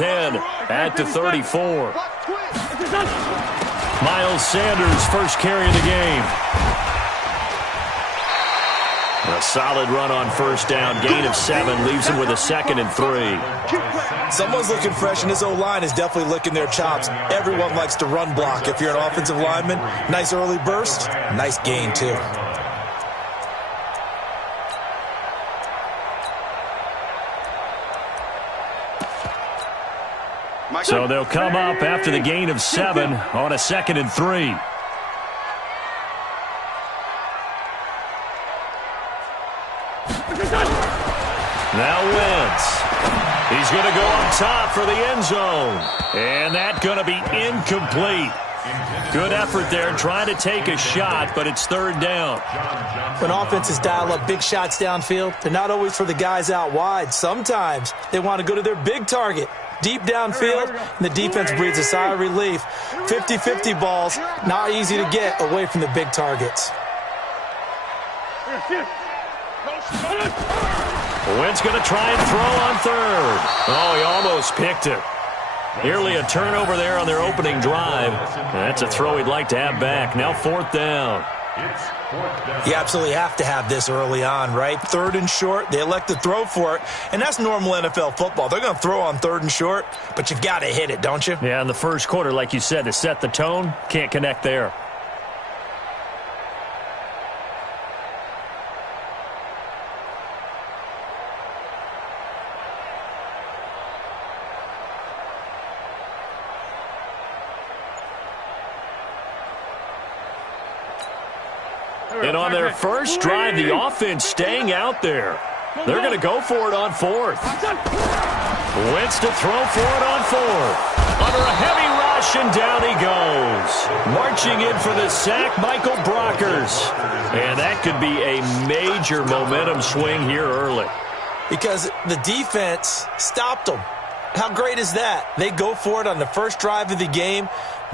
10 at the 34. Miles Sanders, first carry of the game. A solid run on first down. Gain of 7 leaves him with a 2nd and 3. Someone's looking fresh, and his O-line is definitely licking their chops. Everyone likes to run block. If you're an offensive lineman, nice early burst, nice gain too. So they'll come up after the gain of 7 on a 2nd and 3. Now Wentz. He's going to go up top for the end zone. And that's going to be incomplete. Good effort there trying to take a shot, but it's 3rd down. When offenses dial up big shots downfield, they're not always for the guys out wide. Sometimes they want to go to their big target. Deep downfield, and the defense breathes a sigh of relief. 50-50 balls, not easy to get away from the big targets. Wentz going to try and throw on 3rd. Oh, he almost picked it. Nearly a turnover there on their opening drive. That's a throw he'd like to have back. Now 4th down. You absolutely have to have this early on, right? 3rd and short, they elect to throw for it, and that's normal NFL football. They're going to throw on 3rd and short, but you've got to hit it, don't you? Yeah, in the first quarter, like you said, to set the tone, can't connect there. And on their first drive, the offense staying out there. They're going to go for it on 4th. Wentz to throw for it on 4th. Under a heavy rush, and down he goes. Marching in for the sack, Michael Brockers. And that could be a major momentum swing here early. Because the defense stopped them. How great is that? They go for it on the first drive of the game.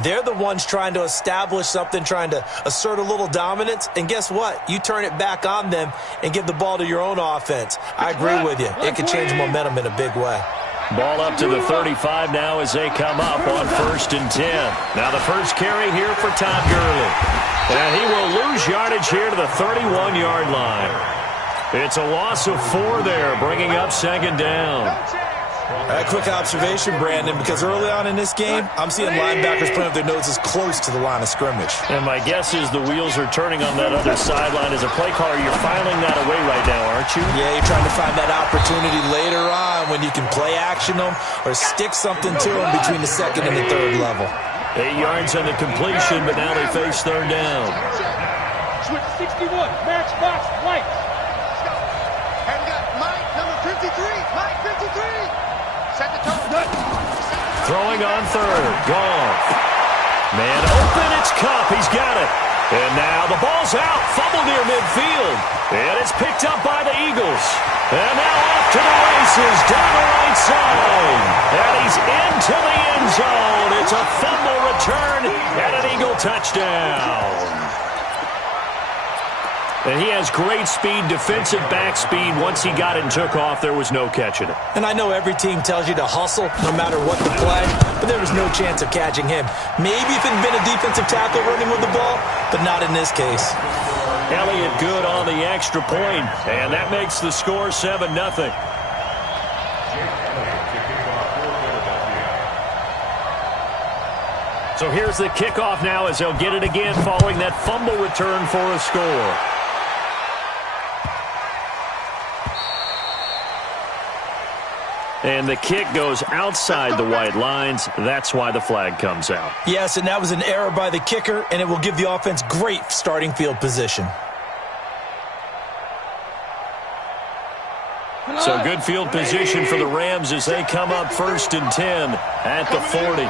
They're the ones trying to establish something, trying to assert a little dominance. And guess what? You turn it back on them and give the ball to your own offense. I agree with you. It could change momentum in a big way. Ball up to the 35 now as they come up on 1st and 10. Now the first carry here for Todd Gurley. And he will lose yardage here to the 31-yard line. It's a loss of 4 there, bringing up 2nd down. A quick observation, Brandon, because early on in this game, I'm seeing linebackers putting up their noses close to the line of scrimmage. And my guess is the wheels are turning on that other sideline. As a play caller, you're filing that away right now, aren't you? Yeah, you're trying to find that opportunity later on when you can play action them or stick something to them between the 2nd and the 3rd level. 8 yards on the completion, but now they face 3rd down. Switch 61, match box, Mike. And we got Mike, number 53, Mike 53. Set the tone. Throwing on 3rd. Goff. Man open. It's Kupp. He's got it. And now the ball's out. Fumble near midfield. And it's picked up by the Eagles. And now off to the races down the right side. And he's into the end zone. It's a fumble return and an Eagle touchdown. And he has great speed, defensive back speed. Once he got it and took off, there was no catching it. And I know every team tells you to hustle no matter what the play, but there was no chance of catching him. Maybe if it had been a defensive tackle running with the ball, but not in this case. Elliott good on the extra point, and that makes the score 7-0. So here's the kickoff now as they'll get it again following that fumble return for a score. And the kick goes outside the white lines. That's why the flag comes out. Yes, and that was an error by the kicker, and it will give the offense great starting field position. So good field position for the Rams as they come up 1st and 10 at the 40.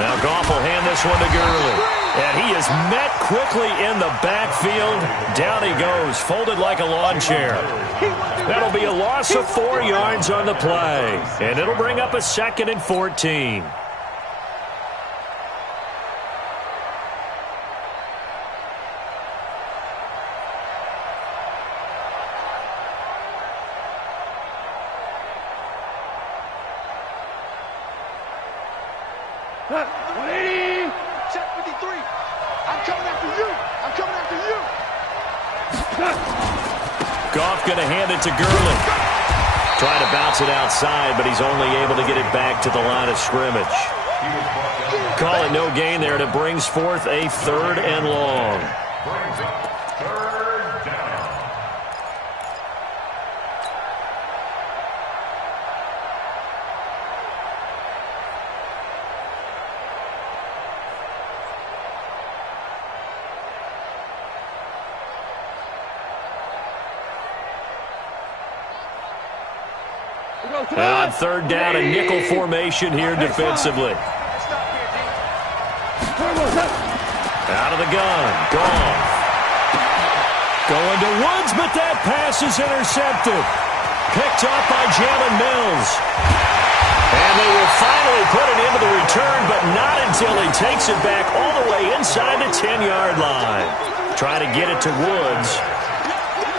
Now Goff will hand this one to Gurley. And he is met quickly in the backfield. Down he goes, folded like a lawn chair. That'll be a loss of 4 yards on the play. And it'll bring up a 2nd and 14. 180. Check 53. I'm coming after you. I'm coming after you. Goff going to hand it to Gurley. Trying to bounce it outside, but he's only able to get it back to the line of scrimmage. Call it no gain there, and it brings forth a 3rd and long. On 3rd down, a nickel formation here defensively. Out of the gun, Goff. Going to Woods, but that pass is intercepted. Picked up by Jalen Mills. And they will finally put it into the return, but not until he takes it back all the way inside the 10-yard line. Trying to get it to Woods.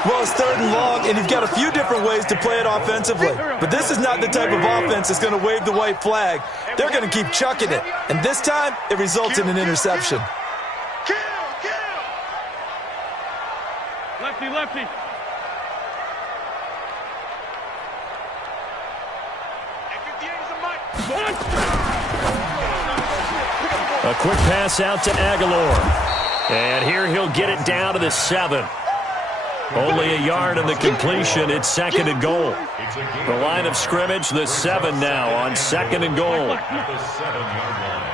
Well, it's 3rd and long, and you've got a few different ways to play it offensively. But this is not the type of offense that's going to wave the white flag. They're going to keep chucking it. And this time, it results in an interception. Lefty, lefty. A quick pass out to Aguilar. And here he'll get it down to the 7. Only a yard in the completion. It's 2nd and goal. The line of scrimmage, the 7 now on 2nd and goal. At the 7-yard line.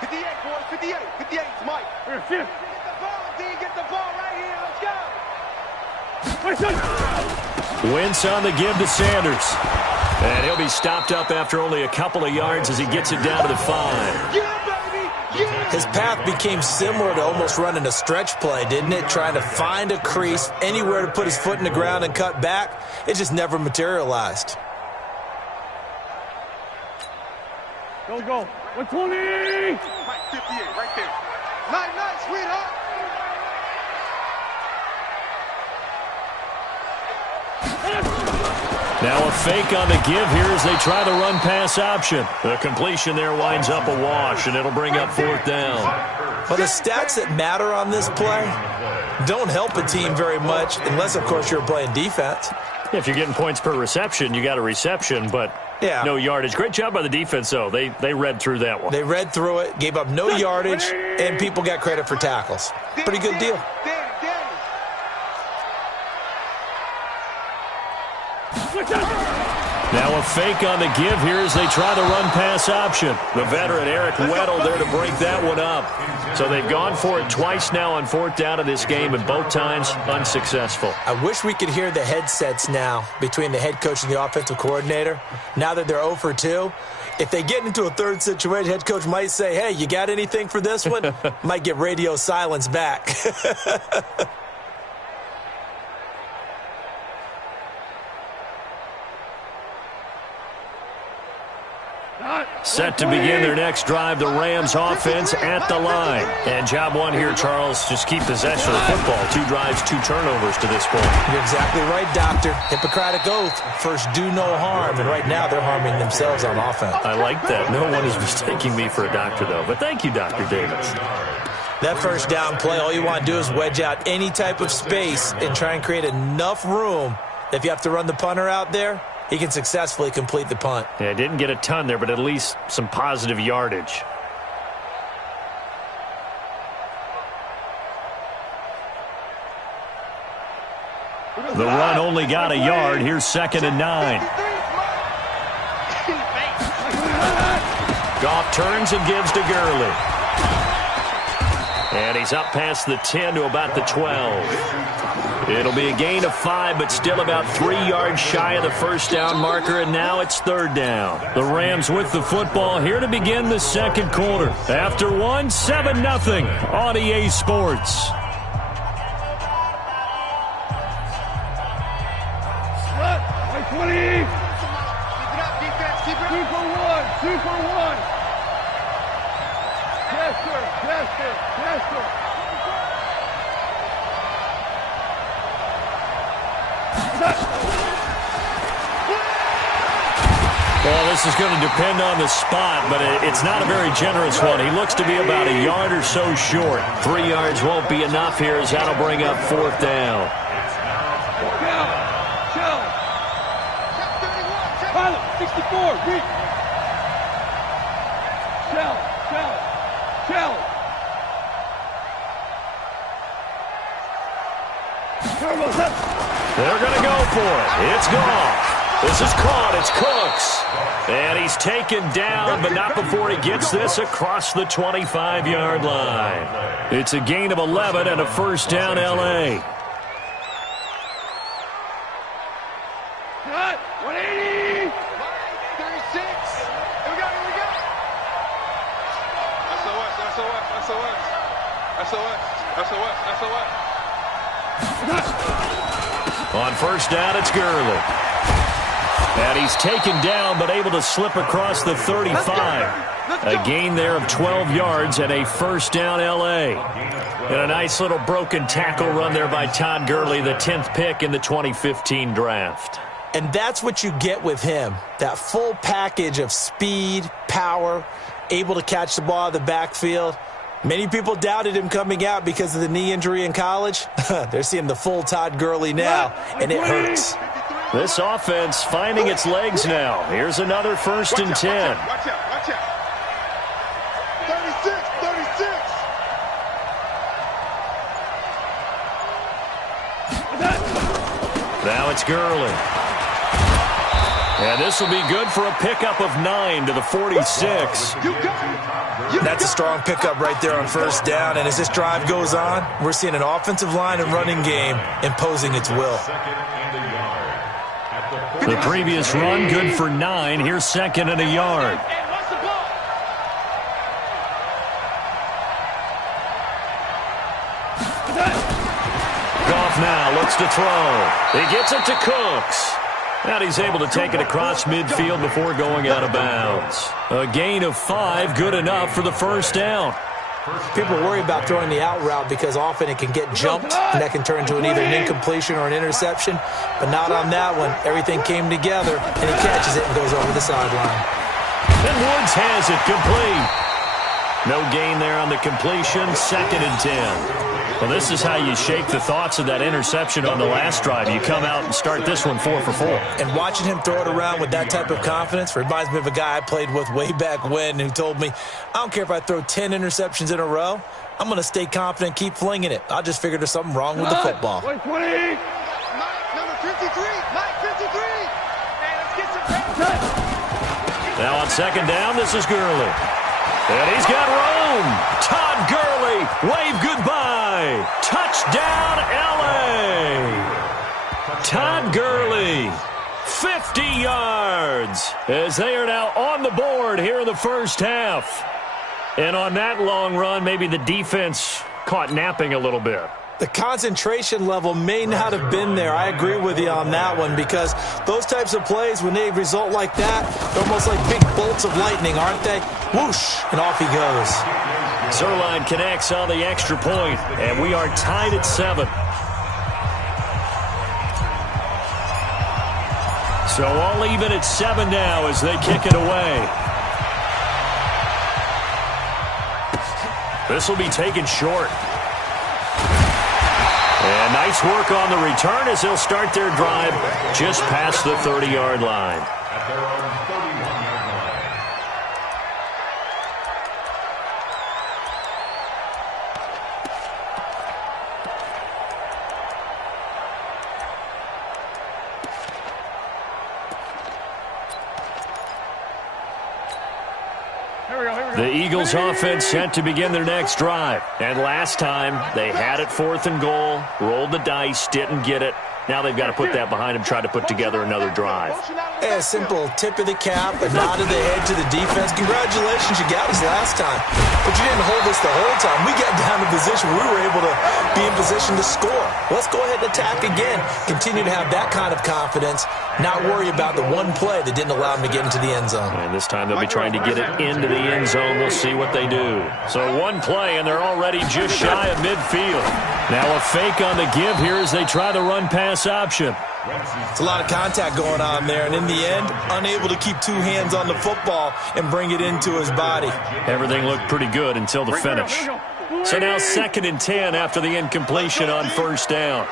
58, boys, 58. 58, Mike. Get the ball, D. Get the ball right here. Let's go. Wentz on the give to Sanders. And he'll be stopped up after only a couple of yards as he gets it down to the 5. His path became similar to almost running a stretch play, didn't it? Trying to find a crease, anywhere to put his foot in the ground and cut back. It just never materialized. Go, go. 120. Mike, 58, right there. Night, sweetheart. Now a fake on the give here as they try the run-pass option. The completion there winds up a wash, and it'll bring up 4th down. Well, the stats that matter on this play don't help a team very much, unless, of course, you're playing defense. If you're getting points per reception, you got a reception, but no yardage. Great job by the defense, though. They read through that one. They read through it, gave up no yardage, and people got credit for tackles. Pretty good deal. Now a fake on the give here as they try the run-pass option. The veteran Eric Weddle there to break that one up. So they've gone for it twice now on 4th down in this game, and both times unsuccessful. I wish we could hear the headsets now between the head coach and the offensive coordinator. Now that they're 0 for 2, if they get into a 3rd situation, head coach might say, hey, you got anything for this one? Might get radio silence back. Set to begin their next drive, the Rams offense at the line. And job one here, Charles, just keep possession of the football. 2 drives, 2 turnovers to this point. You're exactly right, Doctor. Hippocratic oath. First, do no harm. And right now, they're harming themselves on offense. I like that. No one is mistaking me for a doctor, though. But thank you, Dr. Davis. That first down play, all you want to do is wedge out any type of space and try and create enough room. If you have to run the punter out there, he can successfully complete the punt. Yeah, didn't get a ton there, but at least some positive yardage. The run only got a yard. Here's 2nd and 9. Goff turns and gives to Gurley. And he's up past the 10 to about the 12. It'll be a gain of 5, but still about 3 yards shy of the first down marker, and now it's 3rd down. The Rams with the football here to begin the 2nd quarter. After 1, 7-0 on EA Sports. Right 20. Keep it up, defense. Keep it up. 2 for 1. Yes, sir. Well, this is going to depend on the spot, but it's not a very generous one. He looks to be about a yard or so short. 3 yards won't be enough here as that'll bring up 4th down. Pilot, 64, reach. Shell. They're going to go for it. It's gone. This is caught. It's Cooks. And he's taken down, but not before he gets this across the 25-yard line. It's a gain of 11 and a 1st down, L.A. Cut, 180. 36. Here we go. SOS. On 1st down, it's Gurley. And he's taken down, but able to slip across the 35. A gain there of 12 yards and a 1st down, L.A. And a nice little broken tackle run there by Todd Gurley, the 10th pick in the 2015 draft. And that's what you get with him, that full package of speed, power, able to catch the ball out of the backfield. Many people doubted him coming out because of the knee injury in college. They're seeing the full Todd Gurley now, and it hurts. This offense finding its legs now. Here's another 1st and 10. Watch out. 36. Now it's Gurley. And this will be good for a pickup of 9 to the 46. That's a strong pickup right there on 1st down. And as this drive goes on, we're seeing an offensive line and running game imposing its will. The previous run good for 9. Here's 2nd and a yard. Goff now looks to throw. He gets it to Cooks. And he's able to take it across midfield before going out of bounds. A gain of 5, good enough for the 1st down. People worry about throwing the out route because often it can get jumped, and that can turn into either an incompletion or an interception. But not on that one. Everything came together, and he catches it and goes over the sideline. And Woods has it complete. No gain there on the completion, 2nd and 10. Well, this is how you shake the thoughts of that interception on the last drive. You come out and start this one 4 for 4. And watching him throw it around with that type of confidence reminds me of a guy I played with way back when who told me, I don't care if I throw 10 interceptions in a row. I'm going to stay confident, keep flinging it. I just figured there's something wrong with the football. 120. Mike, number 53. Mike, 53. Hey, let's get some cut. Now on 2nd down, this is Gurley. And he's got room. Todd Gurley, wave goodbye. Touchdown, L.A. Todd Gurley, 50 yards, as they are now on the board here in the 1st half. And on that long run, maybe the defense caught napping a little bit. The concentration level may not have been there. I agree with you on that one because those types of plays, when they result like that, they're almost like big bolts of lightning, aren't they? Whoosh, and off he goes. Zerline connects on the extra point, and we are tied at 7. So all even at 7 now as they kick it away. This will be taken short. And nice work on the return as they'll start their drive just past the 30-yard line. The Eagles offense set to begin their next drive. And last time, they had it 4th and goal, rolled the dice, didn't get it. Now they've got to put that behind them, try to put together another drive. A simple tip of the cap, a nod of the head to the defense. Congratulations, you got us last time. But you didn't hold us the whole time. We got down to position where we were able to be in position to score. Let's go ahead and attack again. Continue to have that kind of confidence, not worry about the one play that didn't allow them to get into the end zone. And this time they'll be trying to get it into the end zone. We'll see what they do. So one play, and they're already just shy of midfield. Now a fake on the give here as they try the run-pass option. It's a lot of contact going on there, and in the end, unable to keep two hands on the football and bring it into his body. Everything looked pretty good until the finish. So now 2nd and 10 after the incompletion on first down.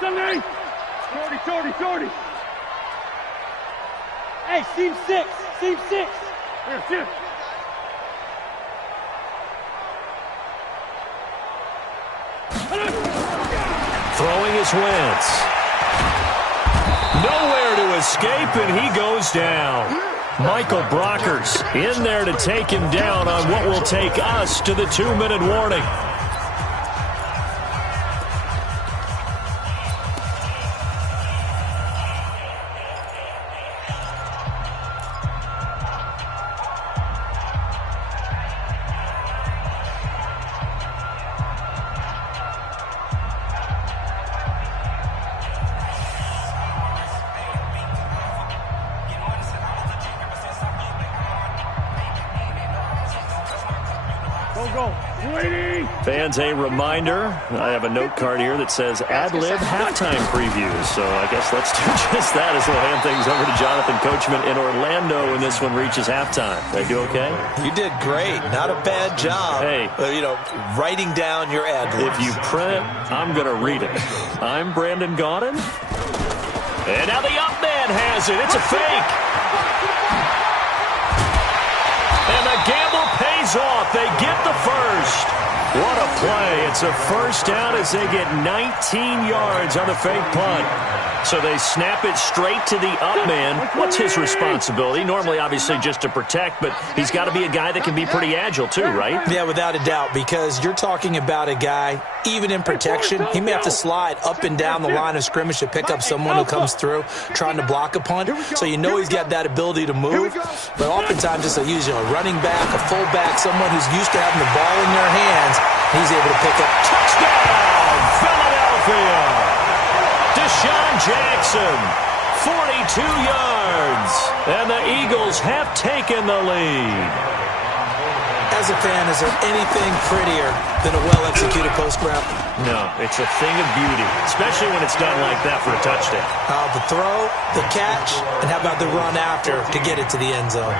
Sunday. Shorty. Hey, seam 6. Here. Throwing his Wentz. Nowhere to escape, and he goes down. Michael Brockers in there to take him down on what will take us to the 2-minute warning. Fans, a reminder, I have a note card here that says ad-lib halftime previews. So I guess let's do just that as we'll hand things over to Jonathan Coachman in Orlando when this one reaches halftime. Did I do okay? You did great. Not a bad job. Hey. Writing down your ad-libs. If you print it, I'm going to read it. I'm Brandon Gaudin. And now the up man has it. It's a fake. And the gamble pays off. They get the first. What a play. It's a first down as they get 19 yards on the fake punt. So they snap it straight to the up man. What's his responsibility? Normally, obviously, just to protect, but he's got to be a guy that can be pretty agile too, right? Yeah, without a doubt, because you're talking about a guy, even in protection, he may have to slide up and down the line of scrimmage to pick up someone who comes through trying to block a punt. So you know he's got that ability to move, but oftentimes it's usually a running back, a fullback, someone who's used to having the ball in their hands. He's able to pick up. Touchdown, Philadelphia! Deshaun Jackson, 42 yards, and the Eagles have taken the lead. As a fan, is there anything prettier than a well-executed post route? No, it's a thing of beauty, especially when it's done like that for a touchdown. The throw, the catch, and how about the run after to get it to the end zone?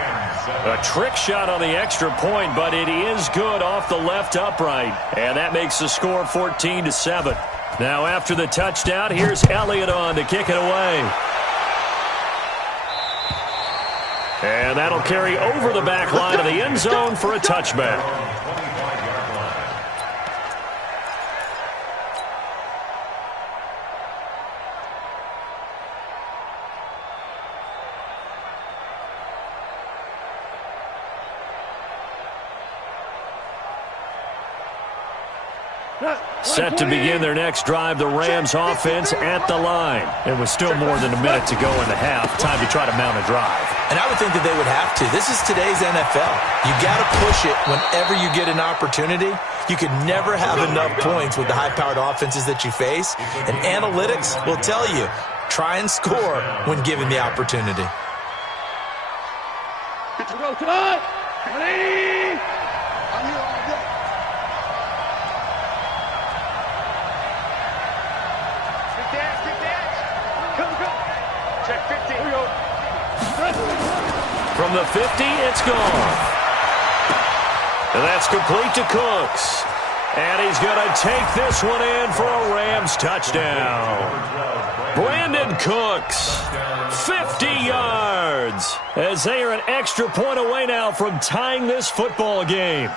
A trick shot on the extra point, but it is good off the left upright, and that makes the score 14-7. Now after the touchdown, here's Elliott on to kick it away. And that'll carry over the back line of the end zone for a touchback. Set to begin their next drive, the Rams offense at the line. And with still more than a minute to go in the half, time to try to mount a drive. And I would think that they would have to. This is today's NFL. You got to push it whenever you get an opportunity. You could never have enough points with the high-powered offenses that you face. And analytics will tell you, try and score when given the opportunity. Go tonight. Ready? I'm here all day. Check 50. Here we go. From the 50, it's gone. And that's complete to Cooks. And he's going to take this one in for a Rams touchdown. Brandon Cooks, 50 yards, as they are an extra point away now from tying this football game.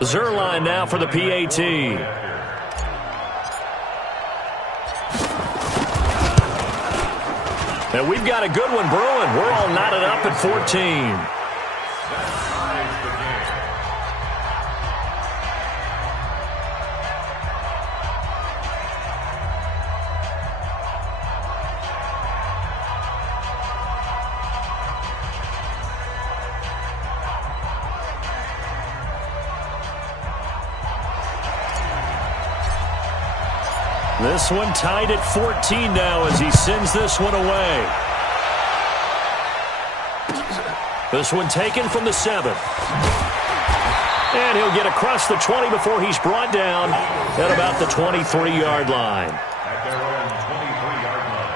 Zerline now for the PAT. And we've got a good one brewing. We're all knotted up at 14. This one tied at 14 now as he sends this one away. This one taken from the 7. And he'll get across the 20 before he's brought down at about the 23-yard line. At their own 23-yard line.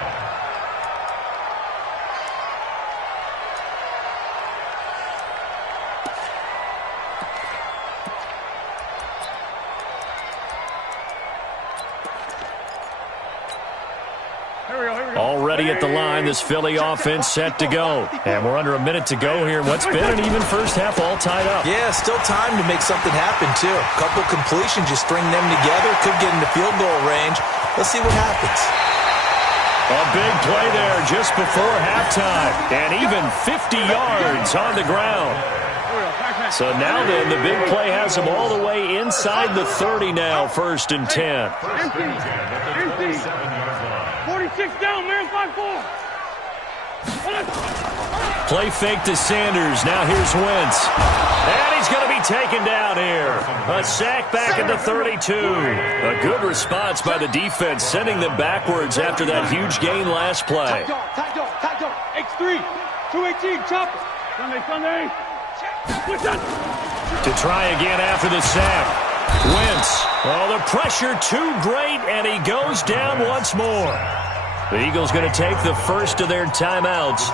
Already at the line, this Philly offense set to go. And we're under a minute to go here. What's been an even first half all tied up. Yeah, still time to make something happen, too. A couple completions, just string them together. Could get into field goal range. Let's see what happens. A big play there just before halftime. And even 50 yards on the ground. So now then, the big play has them all the way inside the 30 now, 1st and 10. 46 down, man, 5-4. Play fake to Sanders. Now here's Wentz. And he's going to be taken down here. A sack back at the 32. A good response by the defense, sending them backwards after that huge gain last play. Tight dog. X3. 218, chopper. Sunday. To try again after the sack. Wentz. Oh, the pressure too great, and he goes down once more. The Eagles going to take the first of their timeouts,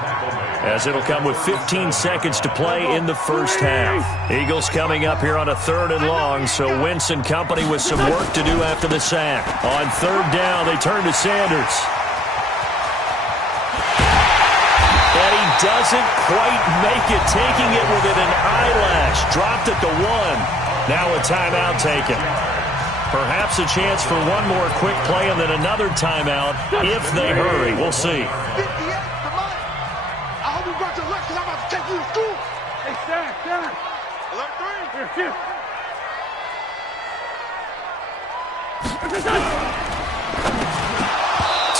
as it'll come with 15 seconds to play in the first half. Eagles coming up here on a 3rd and long, so Wentz and company with some work to do after the sack. On 3rd down, they turn to Sanders. And he doesn't quite make it, taking it within an eyelash. Dropped at the 1. Now a timeout taken. Perhaps a chance for one more quick play and then another timeout if they hurry. We'll see. 58 for mine. I hope you brought your lunch because I'm about to take you to school. Hey, Stack. Alert 3. Here.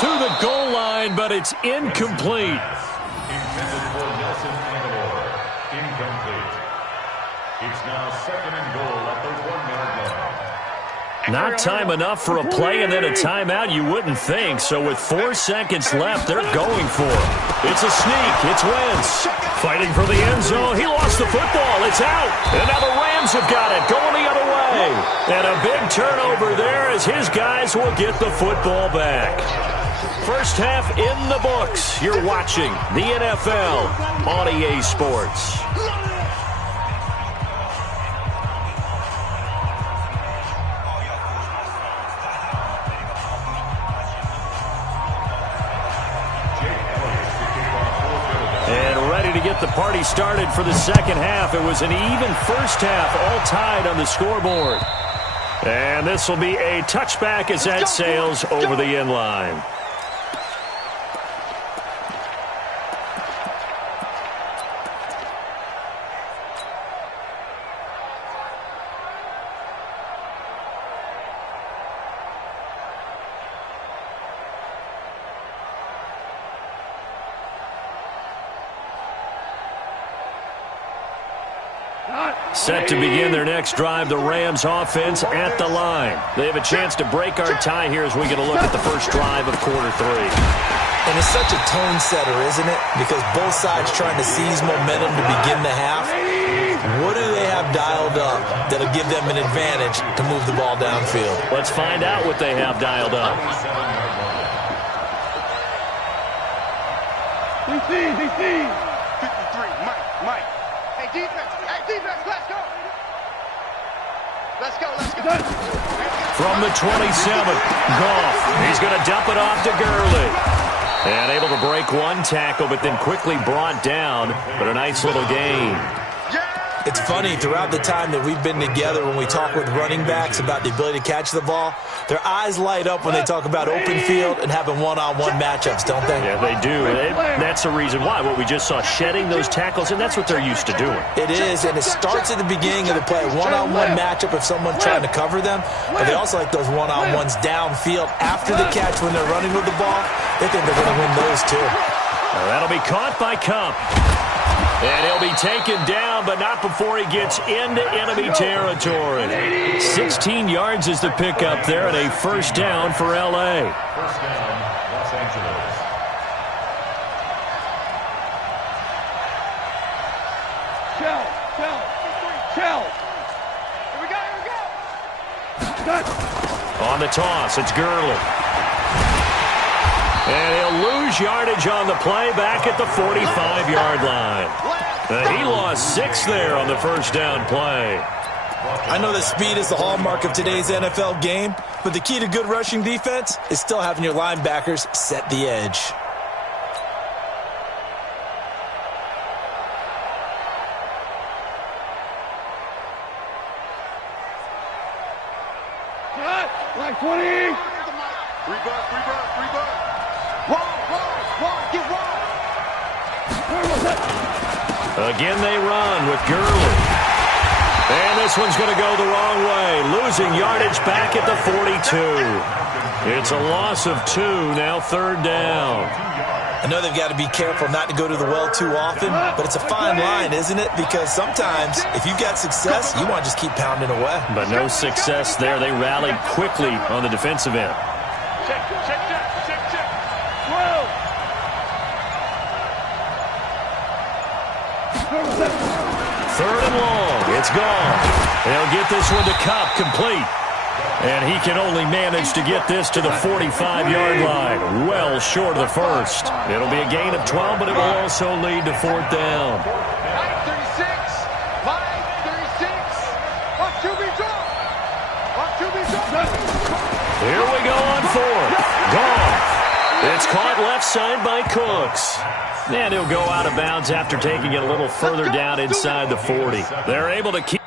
To the goal line, but it's incomplete. Intended for Nelson Aguilar. Incomplete. It's now 2nd and goal at the 1-yard line. Not time enough for a play and then a timeout, you wouldn't think. So with 4 seconds left, they're going for it. It's a sneak. It's Wentz. Fighting for the end zone. He lost the football. It's out. And now the Rams have got it. Going the other way. And a big turnover there as his guys will get the football back. First half in the books. You're watching the NFL on EA Sports. Get the party started for the second half. It was an even first half, all tied on the scoreboard. And this will be a touchback as that sails over the end line. Set to begin their next drive, the Rams offense at the line. They have a chance to break our tie here as we get a look at the first drive of quarter 3. And it's such a tone setter, isn't it? Because both sides trying to seize momentum to begin the half. What do they have dialed up that'll give them an advantage to move the ball downfield? Let's find out what they have dialed up. DC. 53, Mike. Hey, defense, let's go. From the 27, Goff. He's going to dump it off to Gurley. And able to break one tackle, but then quickly brought down. But a nice little gain. It's funny, throughout the time that we've been together, when we talk with running backs about the ability to catch the ball, their eyes light up when they talk about open field and having one-on-one matchups, don't they? Yeah, they do. That's the reason why. What we just saw, shedding those tackles, and that's what they're used to doing. It is, and it starts at the beginning of the play. One-on-one matchup if someone's trying to cover them, but they also like those one-on-ones downfield after the catch when they're running with the ball. They think they're going to win those, too. That'll be caught by Cup. And he'll be taken down, but not before he gets into enemy territory. 16 yards is the pickup there, and a first down for L.A. First down, Los Angeles. Shell. Here we go. On the toss, it's Gurley. And he'll lose yardage on the play back at the 45-yard line. He lost 6 there on the first down play. I know that speed is the hallmark of today's NFL game, but the key to good rushing defense is still having your linebackers set the edge. Like 20. Rebuck. Wide, get wide. Again they run with Gurley. And this one's going to go the wrong way, losing yardage back at the 42. It's a loss of 2, now third down. I know they've got to be careful not to go to the well too often, but it's a fine line, isn't it? Because sometimes, if you've got success, you want to just keep pounding away. But no success there. They rallied quickly on the defensive end. Check. 12. Third and long. It's gone. They'll get this one to Kupp, complete. And he can only manage to get this to the 45-yard line, well short of the first. It'll be a gain of 12, but it will also lead to fourth down. 36. Watch to be dropped. Here we go on fourth. Gone. It's caught left side by Cooks. And he'll go out of bounds after taking it a little further down inside the 40. They're able to keep